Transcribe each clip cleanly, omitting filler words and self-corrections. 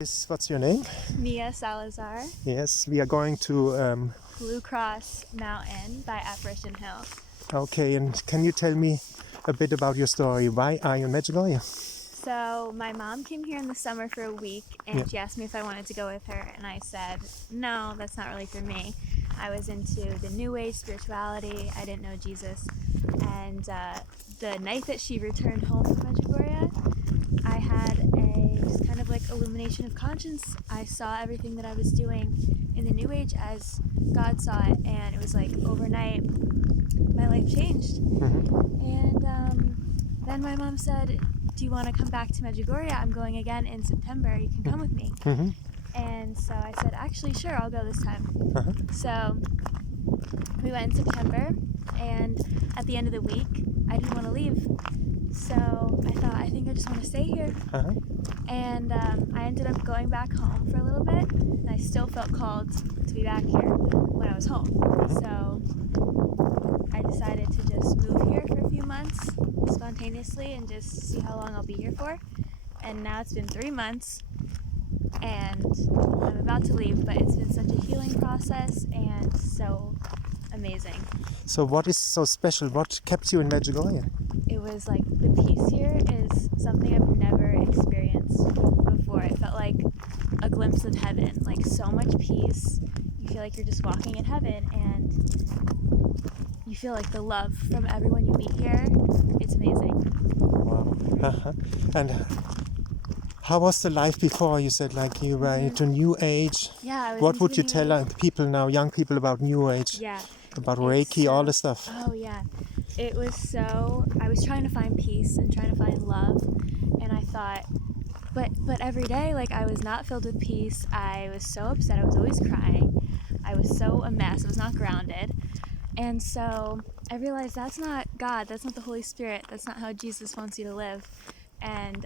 What's your name? Mia Salazar, Yes, we are going to. Blue Cross Mountain by Apparition Hill. Okay, and can you tell me a bit about your story? Why are you in Medjugorje? So my mom came here in the summer for a week and she asked me if I wanted to go with her, and I said, no, that's not really for me. I was into the New Age spirituality. I didn't know Jesus. And the night that she returned home from Medjugorje, I had a just kind of like illumination of conscience. I saw everything that I was doing in the New Age as God saw it, and it was like overnight my life changed. And then my mom said, do you want to come back to Medjugorje? I'm going again in September. You can come with me. And so I said, actually, sure, I'll go this time. So we went in September, and at the end of the week, I didn't want to leave. So I thought, I think I just want to stay here. And I ended up going back home for a little bit, and I still felt called to be back here when I was home. So I decided to just move here for a few months spontaneously and just see how long I'll be here for. And now it's been 3 months, and I'm about to leave, but it's been such a healing process and so amazing. So what is so special? What kept you in Medjugorje? It was like the peace here is something I've never experienced before. It felt like a glimpse of heaven, like so much peace. You feel like you're just walking in heaven, and you feel like the love from everyone you meet here. It's amazing. Wow. And how was the life before? You said like you were into New Age. Yeah, I was What into would you New tell Age. like, people now, young people, about New Age? Yeah. About Reiki, all the stuff. Oh yeah. It was so, I was trying to find peace and trying to find love, and I thought, but every day, like, I was not filled with peace. I was so upset. I was always crying. I was so a mess. I was not grounded. And so I realized that's not God. That's not the Holy Spirit. That's not how Jesus wants you to live. And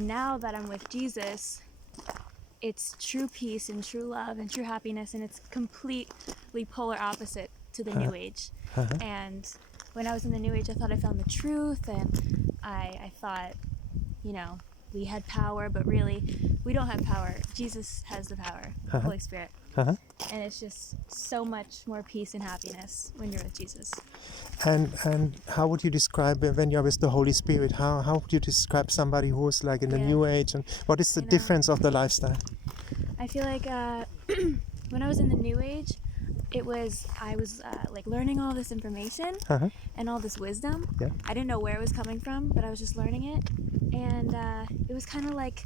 now that I'm with Jesus, it's true peace and true love and true happiness, and it's completely polar opposite to the New Age. And when I was in the New Age, I thought I found the truth, and I thought, you know, we had power, but really, we don't have power. Jesus has the power, the Holy Spirit. And it's just so much more peace and happiness when you're with Jesus. And how would you describe when you're with the Holy Spirit? How would you describe somebody who is like in the New Age, and what is the difference of the lifestyle? I feel like when I was in the New Age, I was like learning all this information and all this wisdom. I didn't know where it was coming from, but I was just learning it, and it was kind of like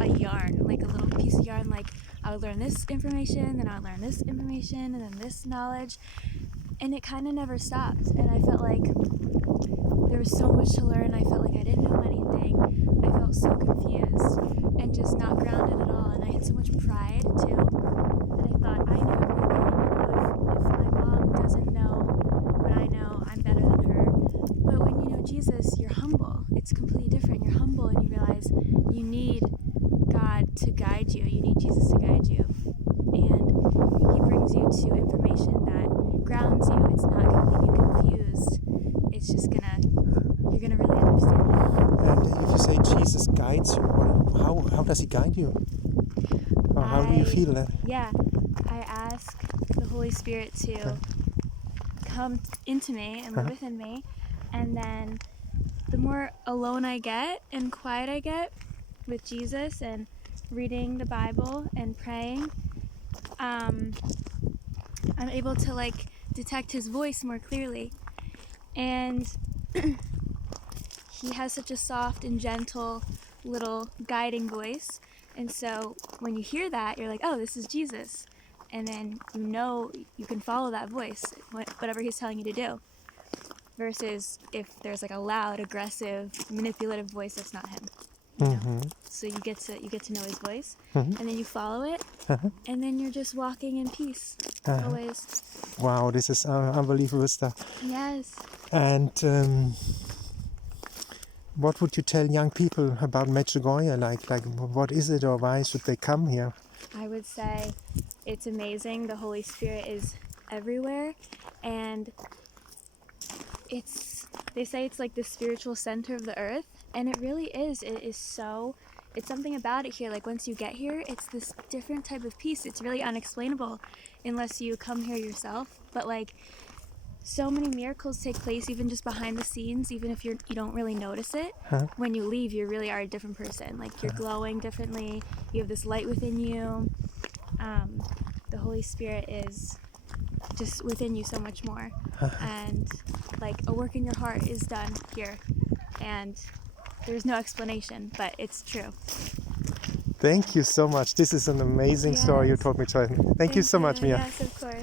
a yarn, like a little piece of yarn. Like, I would learn this information, then I would learn this information, and then this knowledge, and it kind of never stopped. And I felt like there was so much to learn. I felt like I didn't know anything. I felt so confused and just not grounded at all. And I had so much pride too, that I thought I knew everything. If my mom doesn't know what I know, I'm better than her. But when you know Jesus, you're humble. It's completely different. You're humble, and you realize you need God to guide you. You need Jesus to guide you. And he brings you to information that grounds you. It's not going to leave you confused. It's just you're going to really understand it. And if you say Jesus guides you, how does he guide you? Or how do you feel that? Yeah, I ask the Holy Spirit to come into me and live within me. And then the more alone I get and quiet I get with Jesus and reading the Bible and praying, I'm able to like detect his voice more clearly. And he has such a soft and gentle little guiding voice. And so when you hear that, you're like, oh, this is Jesus. And then you know you can follow that voice, whatever he's telling you to do. Versus if there's like a loud, aggressive, manipulative voice, that's not him. You know? So you get to know his voice, and then you follow it, and then you're just walking in peace always. Wow, this is unbelievable stuff. Yes. And what would you tell young people about Medjugorje? Like, what is it, or why should they come here? I would say it's amazing. The Holy Spirit is everywhere, and they say it's like the spiritual center of the earth, and it really is. It is so it's something about it here. Like once you get here, it's this different type of peace. It's really unexplainable unless you come here yourself. But like so many miracles take place even just behind the scenes, even if you don't really notice it. When you leave, you really are a different person. Like you're glowing differently. You have this light within you. The Holy Spirit is just within you so much more. And like a work in your heart is done here. And there's no explanation, but it's true. Thank you so much. This is an amazing story you told me, Tanya. Thank you so much, Mia. Yes, of course.